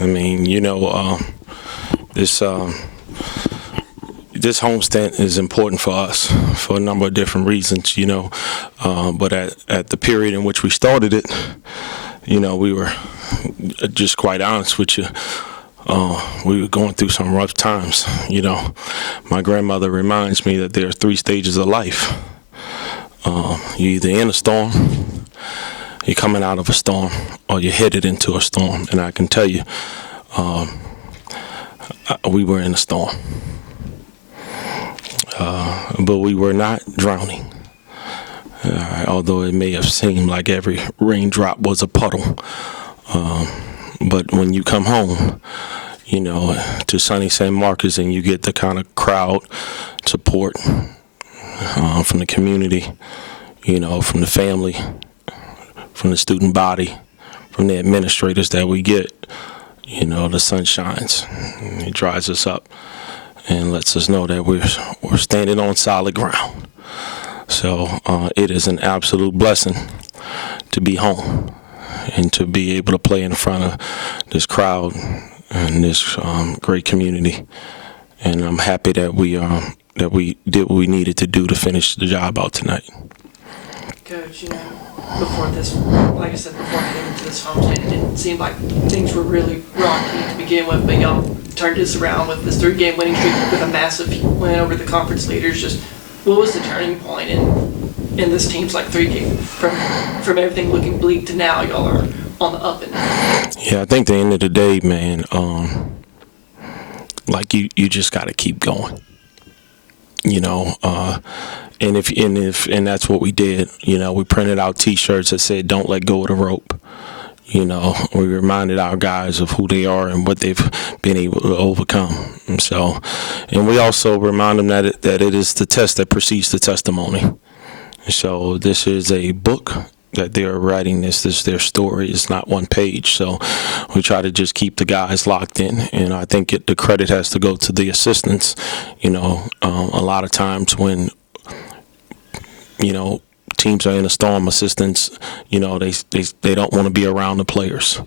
I mean, this this homestand is important for us for a number of different reasons, But at the period in which we started it, we were just quite honest with you. We were going through some rough times. My grandmother reminds me that there are 3 stages of life. You're either in a storm, you're coming out of a storm, or you're headed into a storm. And I can tell you, we were in a storm. But we were not drowning. Although it may have seemed like every raindrop was a puddle. But when you come home, to sunny San Marcos, and you get the kind of crowd support from the community, from the family, from the student body, from the administrators that we get, the sun shines. It dries us up and lets us know that we're standing on solid ground. So it is an absolute blessing to be home and to be able to play in front of this crowd and this great community. And I'm happy that we did what we needed to do to finish the job out tonight. Coach, before this, like I said, before heading into this homestand, it didn't seem like things were really rocky to begin with, but y'all turned this around with this 3-game winning streak with a massive win over the conference leaders. Just what was the turning point in this team's 3-game from everything looking bleak to now y'all are on the up and down? Yeah, I think at the end of the day, man, you just got to keep going. And that's what we did. We printed out T-shirts that said, "Don't let go of the rope." We reminded our guys of who they are and what they've been able to overcome. And we also remind them that it is the test that precedes the testimony. So this is a book that they're writing. This is their story. It's not one page. So we try to just keep the guys locked in. And I think the credit has to go to the assistants. A lot of times when teams are in a storm, assistants, they don't want to be around the players.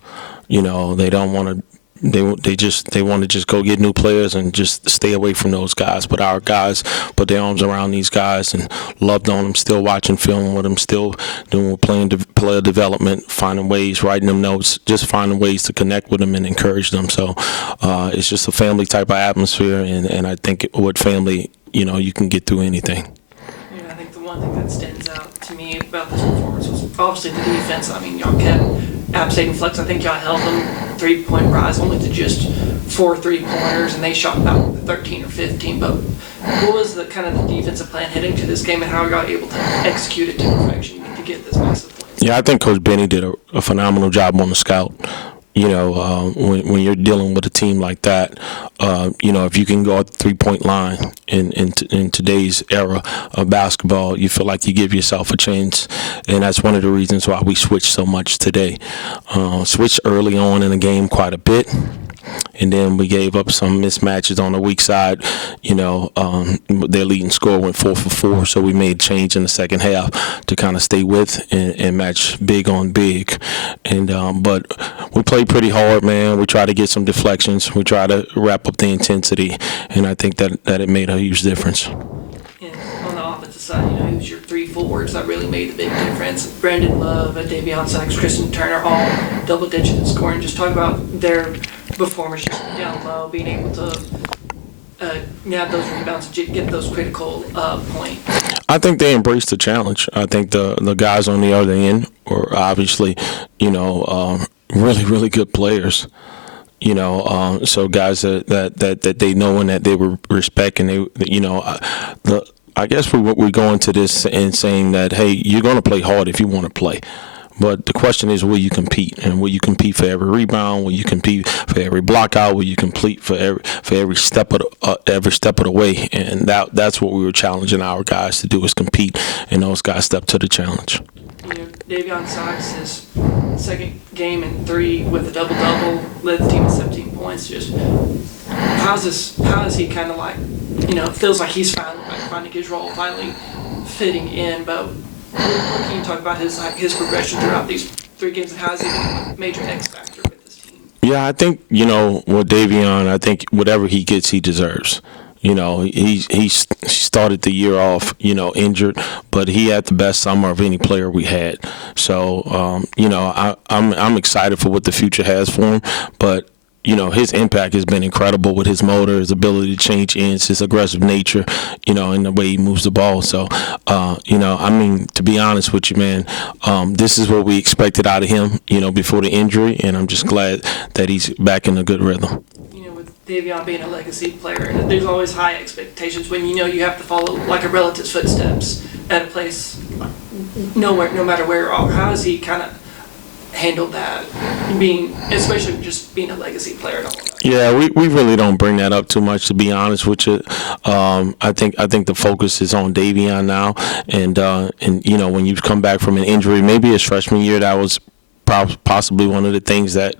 They don't want to. They want to just go get new players and just stay away from those guys. But our guys put their arms around these guys and loved on them, still watching film with them, still doing player development, finding ways, writing them notes, just finding ways to connect with them and encourage them. So it's just a family type of atmosphere, and I think with family, you can get through anything. I think the one thing that stands out to me about this performance was obviously the defense. I mean, y'all kept App State and Flex. I think y'all held them 3-point rise only to just 4 3-pointers, and they shot about 13 or 15. But what was the kind of the defensive plan heading to this game, and how y'all able to execute it to perfection to get this massive win? Yeah, I think Coach Benny did a phenomenal job on the scout. When you're dealing with a team like that, if you can go at the 3-point line in today's era of basketball, you feel like you give yourself a chance. And that's one of the reasons why we switched so much today. Switched early on in the game quite a bit. And then we gave up some mismatches on the weak side. Their leading scorer went 4 for 4, so we made a change in the second half to kind of stay with and match big on big. But we played pretty hard, man. We tried to get some deflections. We tried to wrap up the intensity, and I think that it made a huge difference. And on the offensive side, it was your 3 forwards that really made the big difference. Brandon Love, Davion Sykes, Kristen Turner, all double-digit in scoring. Just talk about their performance just down low, being able to have those rebounds, get those critical points. I think they embraced the challenge. I think the guys on the other end were obviously, really, really good players. So guys that they know and that they were respecting. I guess we go into this and saying that, hey, you're going to play hard if you want to play. But the question is, will you compete? And will you compete for every rebound? Will you compete for every block out? Will you compete for every step of the way? And that's what we were challenging our guys to do, is compete. And those guys stepped to the challenge. Davion Sykes, his second game in 3 with a double-double, led the team with 17 points. Just how is he kind of it feels like he's finally finding his role, finally fitting in, but what can you talk about his progression throughout these 3 games, and how has he been a major X factor with this team? Yeah, I think, with Davion, I think whatever he gets, he deserves. He started the year off, injured, but he had the best summer of any player we had. So, I'm excited for what the future has for him. But his impact has been incredible with his motor, his ability to change ends, his aggressive nature, and the way he moves the ball. So, to be honest with you, man, this is what we expected out of him, before the injury, and I'm just glad that he's back in a good rhythm. With Davion being a legacy player, and there's always high expectations when you have to follow like a relative's footsteps at a place, no matter where you are. How has he kind of handled that, especially just being a legacy player and all that? Yeah, we really don't bring that up too much, to be honest with you. I think the focus is on Davion now, and when you come back from an injury, maybe his freshman year, that was possibly one of the things that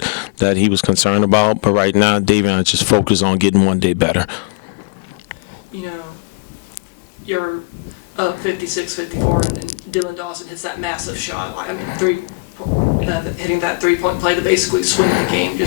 he was concerned about. But right now, Davion just focused on getting one day better. You're up 56-54, and then Dylan Dawson hits that massive shot. I mean, hitting that 3-point play to basically swing the game.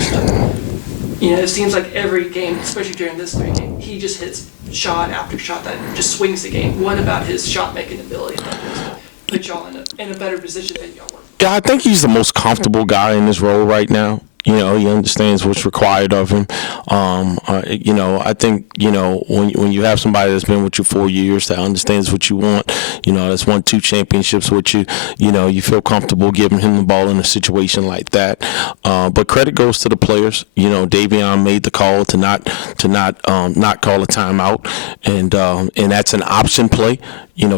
It seems like every game, especially during this 3-game, he just hits shot after shot that just swings the game. What about his shot-making ability that just put y'all in a better position than y'all were? Yeah, I think he's the most comfortable guy in this role right now. He understands what's required of him. I think, when you have somebody that's been with you 4 years that understands what you want, that's won 2 championships with you, you feel comfortable giving him the ball in a situation like that. But credit goes to the players. Davion made the call to not call a timeout, and that's an option play.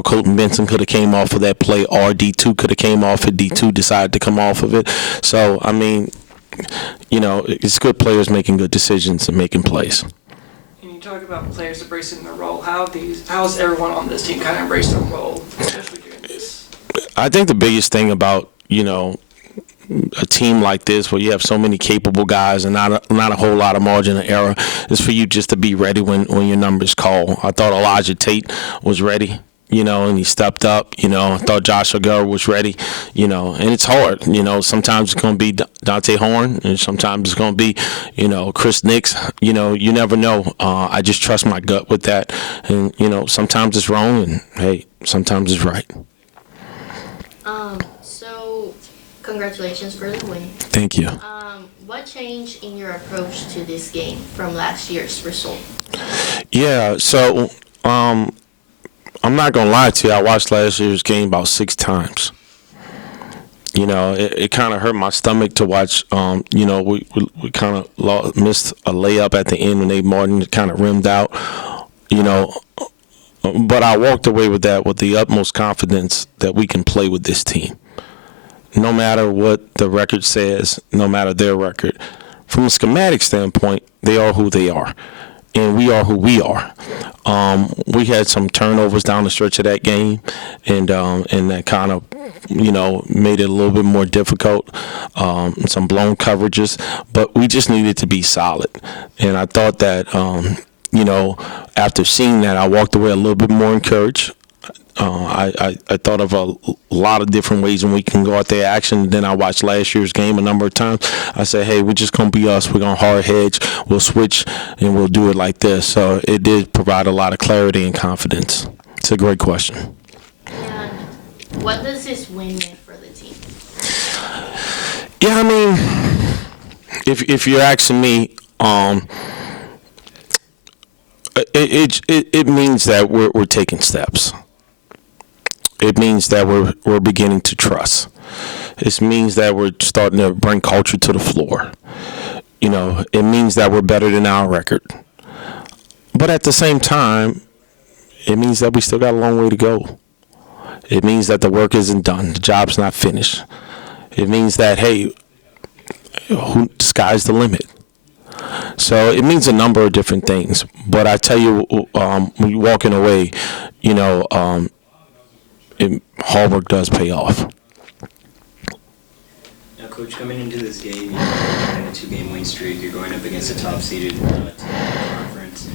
Colton Benson could have came off of that play, or D2 could have came off it. D2 decided to come off of it. So, it's good players making good decisions and making plays. And you talk about players embracing their role. How has everyone on this team kind of embraced their role, especially during this? I think the biggest thing about, a team like this where you have so many capable guys and not a whole lot of margin of error is for you just to be ready when your numbers call. I thought Elijah Tate was ready. And he stepped up. I thought Josh Aguirre was ready, and it's hard. Sometimes it's going to be Dante Horn, and sometimes it's going to be, Chris Nix. You never know. I just trust my gut with that. And, sometimes it's wrong, and, hey, sometimes it's right. So, congratulations for the win. Thank you. What changed in your approach to this game from last year's result? Yeah, so, I'm not going to lie to you. I watched last year's game about 6 times. It kind of hurt my stomach to watch. We kind of missed a layup at the end when Nate Martin kind of rimmed out. But I walked away with that with the utmost confidence that we can play with this team. No matter what the record says, no matter their record. From a schematic standpoint, they are who they are. And we are who we are. We had some turnovers down the stretch of that game, and that kind of, made it a little bit more difficult. Some blown coverages, but we just needed to be solid. And I thought that, after seeing that, I walked away a little bit more encouraged. I thought of a lot of different ways in we can go out there action. Then I watched last year's game a number of times. I said, hey, we're just going to be us. We're going to hard hedge. We'll switch, and we'll do it like this. So it did provide a lot of clarity and confidence. It's a great question. And what does this win mean for the team? Yeah, if you're asking me, it means that we're taking steps. It means that we're beginning to trust. It means that we're starting to bring culture to the floor. It means that we're better than our record. But at the same time, it means that we still got a long way to go. It means that the work isn't done. The job's not finished. It means that, hey, sky's the limit. So it means a number of different things. But I tell you, when you're walking away, hard work does pay off. Now, Coach, coming into this game, you're on a 2-game win streak. You're going up against a top-seeded team in the conference.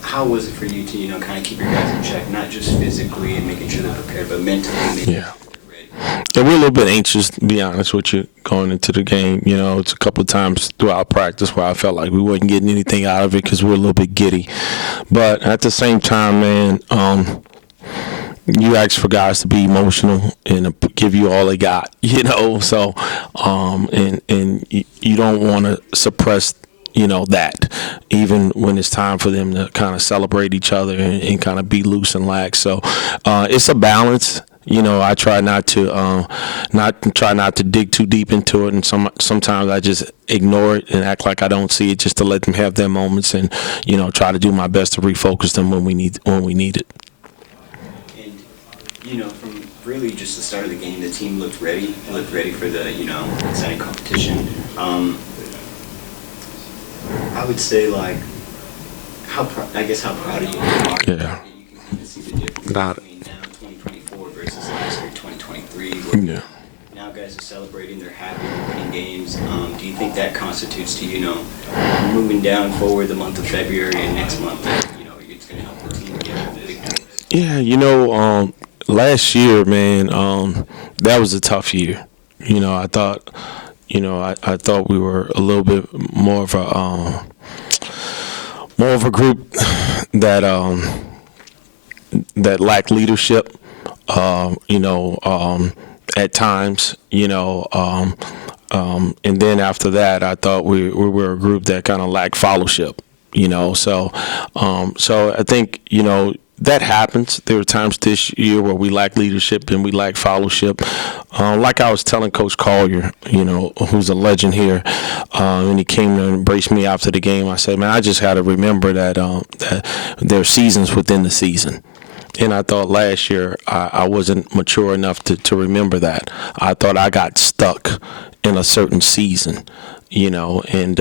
How was it for you to, kind of keep your guys in check, not just physically and making sure they're prepared, but mentally making sure they're ready? And we're a little bit anxious, to be honest with you, going into the game. You know, it's a couple of times throughout practice where I felt like we wasn't getting anything out of it because we're a little bit giddy. But at the same time, man, you ask for guys to be emotional and give you all they got, you know. So, and you don't want to suppress, you know, that even when it's time for them to kind of celebrate each other and kind of be loose and lax. So, it's a balance. You know, I try not to dig too deep into it, and sometimes I just ignore it and act like I don't see it, just to let them have their moments, and you know, try to do my best to refocus them when we need it. And you know, from really just the start of the game, the team looked ready for the, you know, exciting competition. I would say, like, how proud are you? Yeah. You can kind of see the difference Not- between now 2024 versus last year 2023. Where Yeah. now guys are celebrating, they're happy, they're winning games. Do you think that constitutes to, you know, moving down forward the month of February and next month, you know, it's going to help the team get victories? Yeah, you know, last year, man, that was a tough year. You know, I thought we were a little bit more of a group that lacked leadership. You know, at times, you know, and then after that, I thought we were a group that kind of lacked fellowship. You know, so I think, you know, that happens. There were times this year where we lack leadership and we lack fellowship. Like I was telling Coach Collier, you know, who's a legend here, and he came to embrace me after the game. I said, man, I just got to remember that there are seasons within the season. And I thought last year I wasn't mature enough to remember that. I thought I got stuck in a certain season. You know, and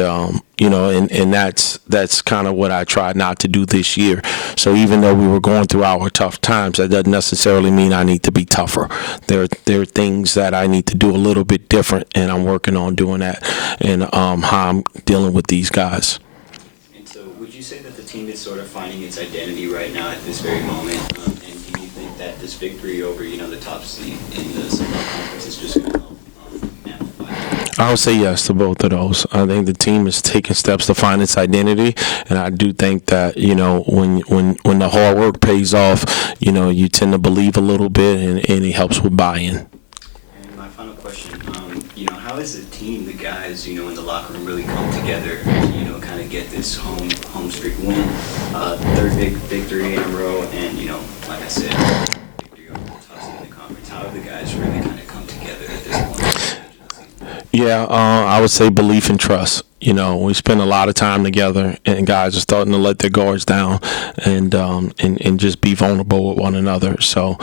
you know, and that's kind of what I tried not to do this year. So even though we were going through our tough times, that doesn't necessarily mean I need to be tougher. There are things that I need to do a little bit different, and I'm working on doing that, and how I'm dealing with these guys. And so would you say that the team is sort of finding its identity right now at this very moment? And do you think that this victory over, you know, the top seed in the Central Conference is just going to help amplify? I would say yes to both of those. I think the team is taking steps to find its identity, and I do think that, you know, when the hard work pays off, you know, you tend to believe a little bit, and it helps with buy-in. And my final question, you know, how is the team, the guys, you know, in the locker room really come together, you know, kind of get this home streak win, third big victory in a row, and, you know, like I said, victory over the top seed in the conference. How have the guys really kind of come together at this point? Yeah, I would say belief and trust. You know, we spend a lot of time together, and guys are starting to let their guards down and just be vulnerable with one another. So,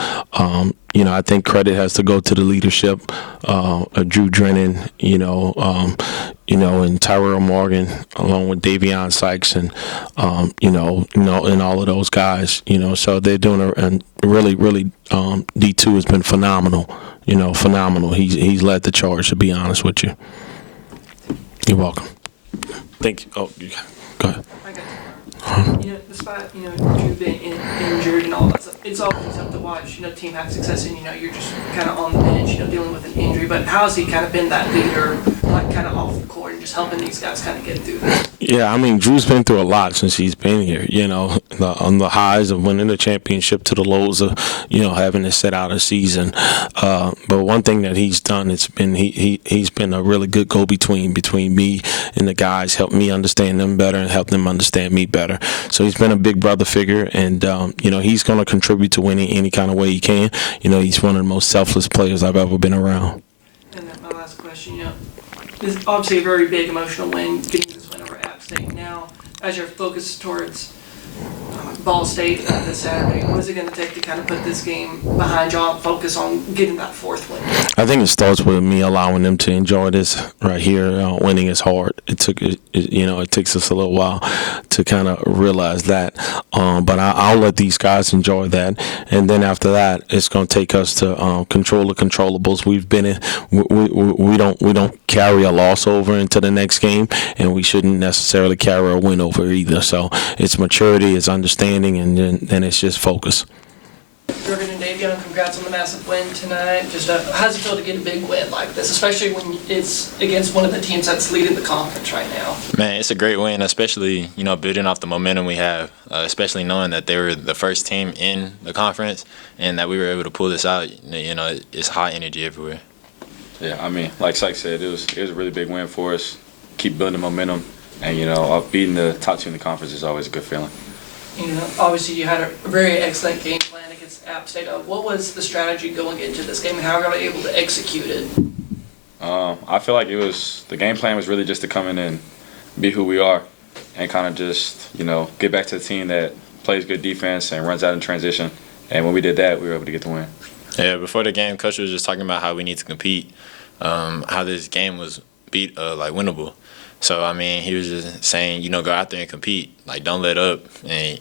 you know, I think credit has to go to the leadership of Drew Drennan, and Tyrell Morgan, along with Davion Sykes, and and all of those guys. You know, so they're doing a really D2 has been phenomenal. You know, phenomenal. He's led the charge, to be honest with you. You're welcome. Thank you. Oh, go ahead. I got you. You know, despite, you know, Drew being injured and all that stuff, it's always tough to watch, you know, team have success, and, you know, you're just kind of on the bench, you know, dealing with an injury. But how has he kind of been that leader, like, kind of off the court and just helping these guys kind of get through this? Yeah, I mean, Drew's been through a lot since he's been here, you know, on the highs of winning the championship to the lows of, you know, having to sit out a season. But one thing that he's done, it's been he's been a really good go-between between me and the guys, helped me understand them better and help them understand me better. So he's been a big brother figure, and, you know, he's going to contribute to winning any kind of way he can. You know, he's one of the most selfless players I've ever been around. And then my last question, you know, this is obviously a very big emotional win, getting this win over App State. Now, as you're focused towards Ball State this Saturday, what is it going to take to kind of put this game behind y'all and focus on getting that fourth win? I think it starts with me allowing them to enjoy this right here. Winning is hard. It takes us a little while to kind of realize that. But I'll let these guys enjoy that, and then after that, it's going to take us to control the controllables. We've been in. We don't carry a loss over into the next game, and we shouldn't necessarily carry a win over either. So it's maturity, it's understanding, and then it's just focus. Jordan and Davey, Young, congrats on the massive win tonight. Just how does it feel to get a big win like this, especially when it's against one of the teams that's leading the conference right now? Man, it's a great win, especially, building off the momentum we have, especially knowing that they were the first team in the conference and that we were able to pull this out. It's high energy everywhere. Yeah, I mean, like Syke said, it was a really big win for us. Keep building momentum, and beating the top team in the conference is always a good feeling. Obviously you had a very excellent game plan against App State. What was the strategy going into this game, and how were you able to execute it? I feel like the game plan was really just to come in and be who we are, and kind of just get back to the team that plays good defense and runs out in transition. And when we did that, we were able to get the win. Yeah, before the game, Coach was just talking about how we need to compete, how this game was winnable. So, I mean, he was just saying, go out there and compete. Like, don't let up and,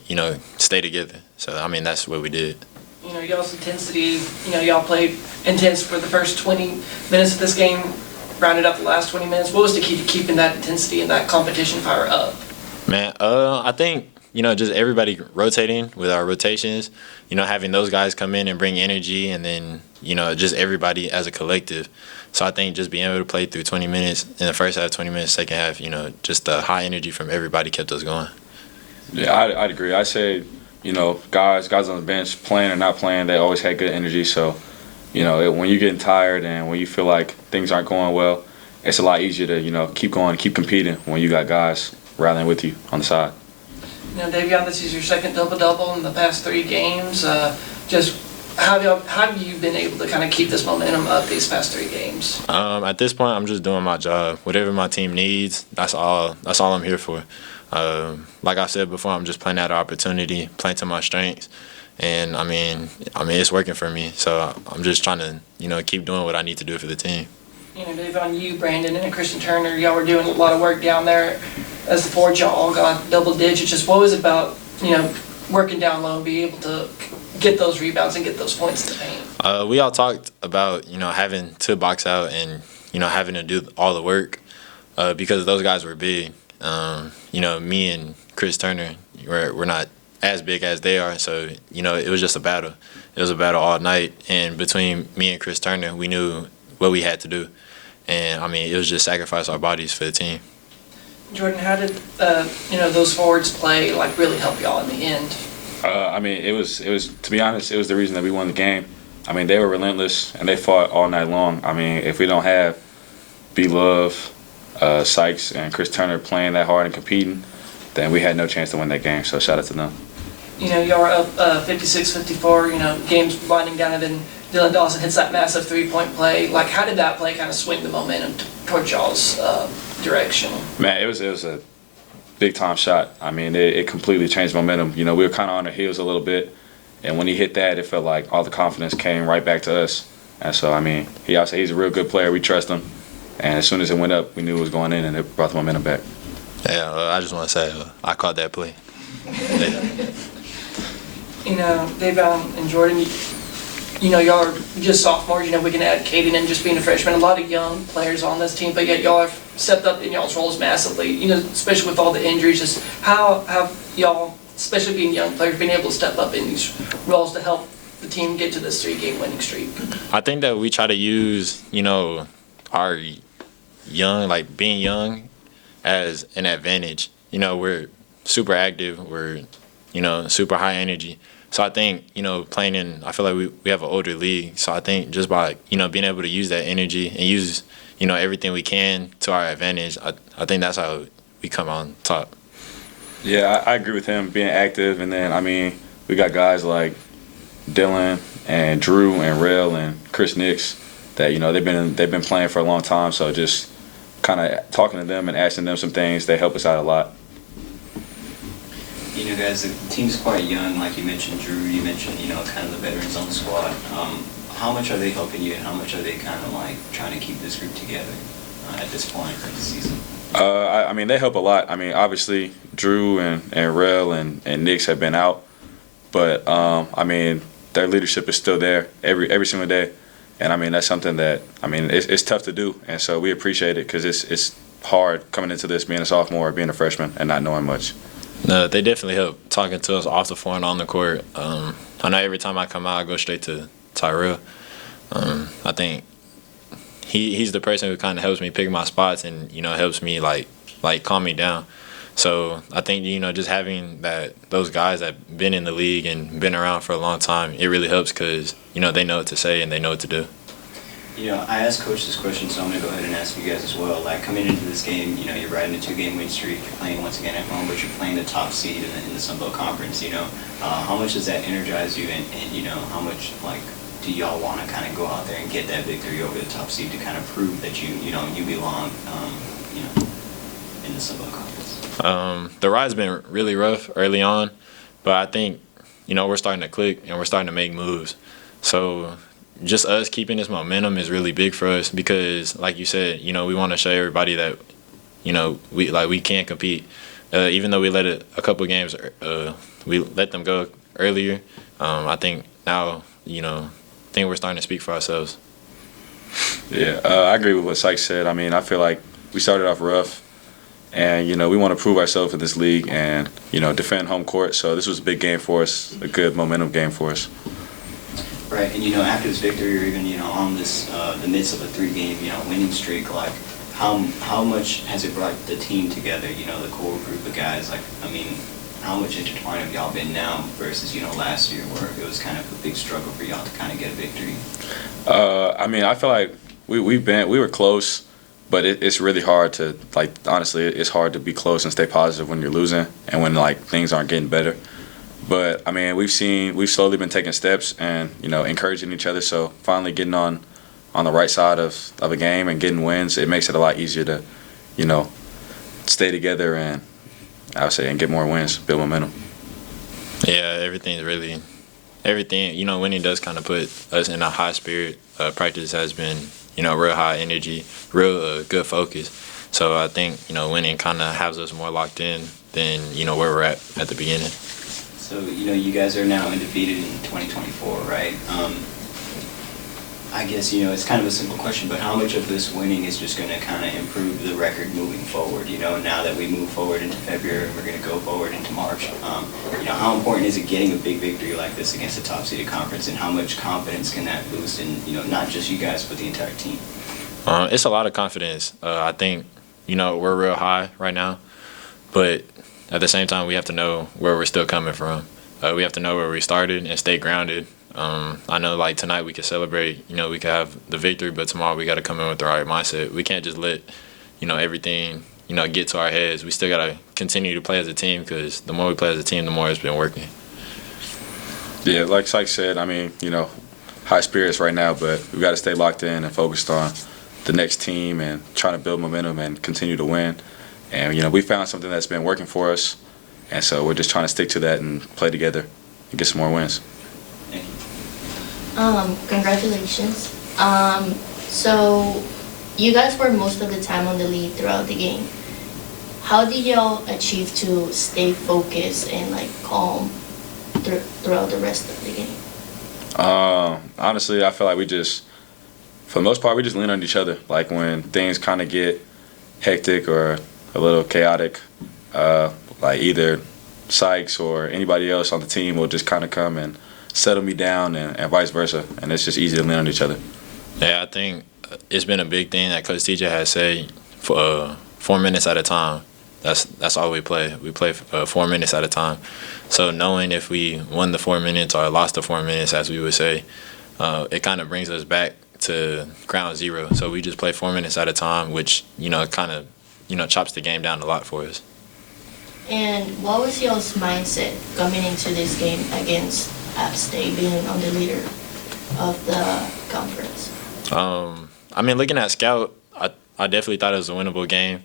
stay together. So, I mean, that's what we did. Y'all's intensity, y'all played intense for the first 20 minutes of this game, rounded up the last 20 minutes. What was the key to keeping that intensity and that competition fire up? Man, I think, just everybody rotating with our rotations, having those guys come in and bring energy, and then, just everybody as a collective. So I think just being able to play through 20 minutes in the first half, 20 minutes second half, just the high energy from everybody kept us going. Yeah, I'd agree. I say, guys on the bench, playing or not playing, they always had good energy. So, when you're getting tired and when you feel like things aren't going well, it's a lot easier to, keep going, keep competing when you got guys rallying with you on the side. Davion, this is your second double-double in the past 3 games. Just how have you been able to kind of keep this momentum up these past 3 games? At this point, I'm just doing my job. Whatever my team needs, that's all I'm here for. Like I said before, I'm just playing out an opportunity, playing to my strengths, and I mean, it's working for me. So I'm just trying to, keep doing what I need to do for the team. Davion, you, Brandon, and Christian Turner, y'all were doing a lot of work down there as the forwards. Y'all all got double digits. Just what was it about, working down low and be able to get those rebounds and get those points in the paint? We all talked about, having to box out and, having to do all the work because those guys were big. Me and Chris Turner, we're not as big as they are, so, it was just a battle. It was a battle all night, and between me and Chris Turner, we knew what we had to do. And, it was just sacrifice our bodies for the team. Jordan, how did, those forwards play, really help y'all in the end? It was to be honest, it was the reason that we won the game. They were relentless and they fought all night long. If we don't have B. Love, Sykes, and Chris Turner playing that hard and competing, then we had no chance to win that game. So shout out to them. Y'all were up 56-54. Games winding down, and then Dylan Dawson hits that massive 3-point play. How did that play kind of swing the momentum towards y'all's direction? Man, it was a big time shot. It completely changed momentum. We were kind of on our heels a little bit, and when he hit that, it felt like all the confidence came right back to us. And so, he's a real good player. We trust him. And as soon as it went up, we knew it was going in, and it brought the momentum back. Yeah, I just want to say I caught that play. Davion and Jordan, y'all are just sophomores. We can add Caden and just being a freshman. A lot of young players on this team, but yet y'all have stepped up in y'all's roles massively, especially with all the injuries. Just how have y'all, especially being young players, been able to step up in these roles to help the team get to this 3-game winning streak? I think that we try to use, our young, being young as an advantage. We're super active. We're, super high energy. So I think, I feel like we have an older league. So I think just by, being able to use that energy and use, everything we can to our advantage, I think that's how we come on top. Yeah, I agree with him being active. And then, we got guys like Dylan and Drew and Rel and Chris Nix that, they've been playing for a long time. So just kind of talking to them and asking them some things, they help us out a lot. Guys, the team's quite young. Like you mentioned, Drew, you mentioned, kind of the veterans on the squad. How much are they helping you, and how much are they kind of trying to keep this group together at this point of the season? They help a lot. Obviously, Drew and Rel and Nix have been out, but their leadership is still there every single day, and that's something that it's tough to do, and so we appreciate it because it's hard coming into this being a sophomore or being a freshman and not knowing much. No, they definitely help talking to us off the floor and on the court. I know every time I come out, I go straight to Tyrell. I think he's the person who kind of helps me pick my spots and helps me like calm me down. So I think just having those guys that been in the league and been around for a long time, it really helps because they know what to say and they know what to do. I asked Coach this question, so I'm going to go ahead and ask you guys as well. Like, coming into this game, you're riding a 2-game win streak. You're playing once again at home, but you're playing the top seed in the Sun Belt Conference. How much does that energize you, and how much, do y'all want to kind of go out there and get that victory over the top seed to kind of prove that you belong, in the Sun Belt Conference? The ride's been really rough early on, but I think, we're starting to click and we're starting to make moves. So just us keeping this momentum is really big for us because, like you said, we want to show everybody that, we can compete. Even though we let a couple games, we let them go earlier. I think now, we're starting to speak for ourselves. Yeah, I agree with what Sykes said. I mean, I feel like we started off rough, and we want to prove ourselves in this league and defend home court. So this was a big game for us, a good momentum game for us. Right, and after this victory, or even on this the midst of a 3-game winning streak, like how much has it brought the team together? The core group of guys. How much intertwined have y'all been now versus last year, where it was kind of a big struggle for y'all to kind of get a victory? I feel like we were close, but it's really hard to honestly, it's hard to be close and stay positive when you're losing and when things aren't getting better. But we've slowly been taking steps and encouraging each other. So finally getting on the right side of a game and getting wins, it makes it a lot easier to stay together and I would say and get more wins, build momentum. Yeah, everything. Winning does kind of put us in a high spirit. Practice has been real high energy, real good focus. So I think winning kind of has us more locked in than where we're at the beginning. So, you guys are now undefeated in 2024, right? I guess, it's kind of a simple question, but how much of this winning is just going to kind of improve the record moving forward? Now that we move forward into February, we're going to go forward into March. How important is it getting a big victory like this against a top-seeded conference, and how much confidence can that boost in, not just you guys, but the entire team? It's a lot of confidence. I think, we're real high right now, but at the same time, we have to know where we're still coming from. We have to know where we started and stay grounded. I know, tonight we could celebrate, we could have the victory, but tomorrow we got to come in with the right mindset. We can't just let, everything, get to our heads. We still got to continue to play as a team because the more we play as a team, the more it's been working. Yeah, like Sykes said, high spirits right now, but we got to stay locked in and focused on the next team and trying to build momentum and continue to win. And, we found something that's been working for us, and so we're just trying to stick to that and play together and get some more wins. Thank you. Congratulations. So you guys were most of the time on the lead throughout the game. How did y'all achieve to stay focused and calm throughout the rest of the game? Honestly, I feel like for the most part, we just lean on each other. When things kind of get hectic or a little chaotic, either Sykes or anybody else on the team will just kind of come and settle me down and vice versa, and it's just easy to lean on each other. Yeah, I think it's been a big thing that Coach TJ has said for 4 minutes at a time. That's all we play. We play 4 minutes at a time. So knowing if we won the 4 minutes or lost the 4 minutes, as we would say, it kind of brings us back to ground zero. So we just play 4 minutes at a time, which kind of chops the game down a lot for us. And what was y'all's mindset coming into this game against App State, being on the leader of the conference? Looking at Scout, I definitely thought it was a winnable game.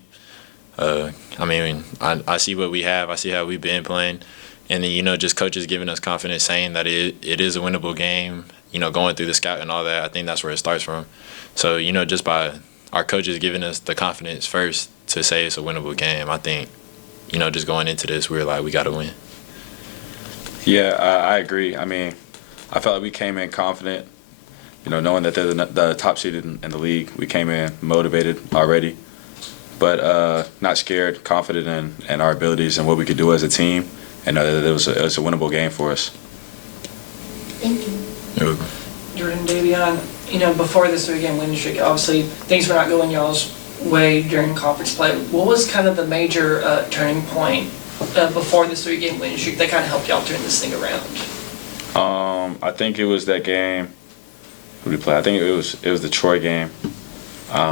I see what we have. I see how we've been playing. And then, just coaches giving us confidence, saying that it is a winnable game, going through the scout and all that. I think that's where it starts from. So, just by our coaches giving us the confidence first to say it's a winnable game, I think, just going into this, we got to win. Yeah, I agree. I felt like we came in confident, knowing that they're the top seed in the league. We came in motivated already but not scared, confident in our abilities and what we could do as a team, and that it was a winnable game for us. Thank you. You're welcome. Jordan, Davion, before this 3-game winning streak, obviously things were not going y'all's way during conference play. What was kind of the major turning point before this 3-game winning streak that kind of helped y'all turn this thing around? I think it was that game. Who did we play? I think it was the Troy game.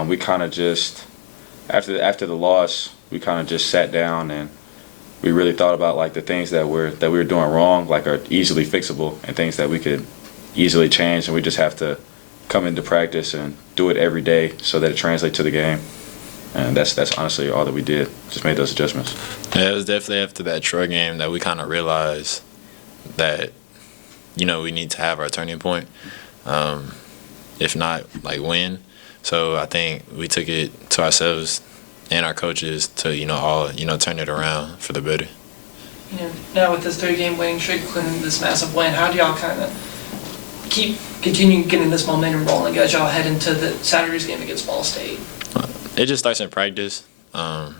We kind of just after the loss, we kind of just sat down and we really thought about like the things that we were doing wrong, like are easily fixable, and things that we could easily change, and we just have to come into practice and do it every day so that it translates to the game. And that's honestly all that we did. Just made those adjustments. Yeah, it was definitely after that Troy game that we kind of realized that, we need to have our turning point. If not, like, win. So I think we took it to ourselves and our coaches to, all, turn it around for the better. Now with this 3-game winning streak, including this massive win, how do y'all kind of continue getting this momentum rolling as y'all head into the Saturday's game against Ball State? It just starts in practice. I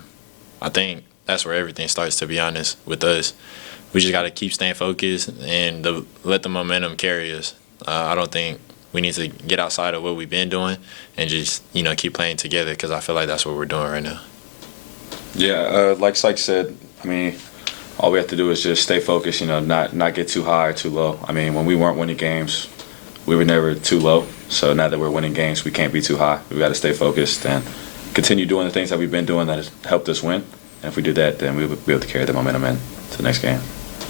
think that's where everything starts, to be honest, with us. We just got to keep staying focused and let the momentum carry us. I don't think we need to get outside of what we've been doing and just, keep playing together, because I feel like that's what we're doing right now. Yeah, like Syke said, I mean, all we have to do is just stay focused, not get too high or too low. I mean, when we weren't winning games, we were never too low. So now that we're winning games, we can't be too high. We got to stay focused and continue doing the things that we've been doing that has helped us win. And if we do that, then we'll be able to carry the momentum into the next game.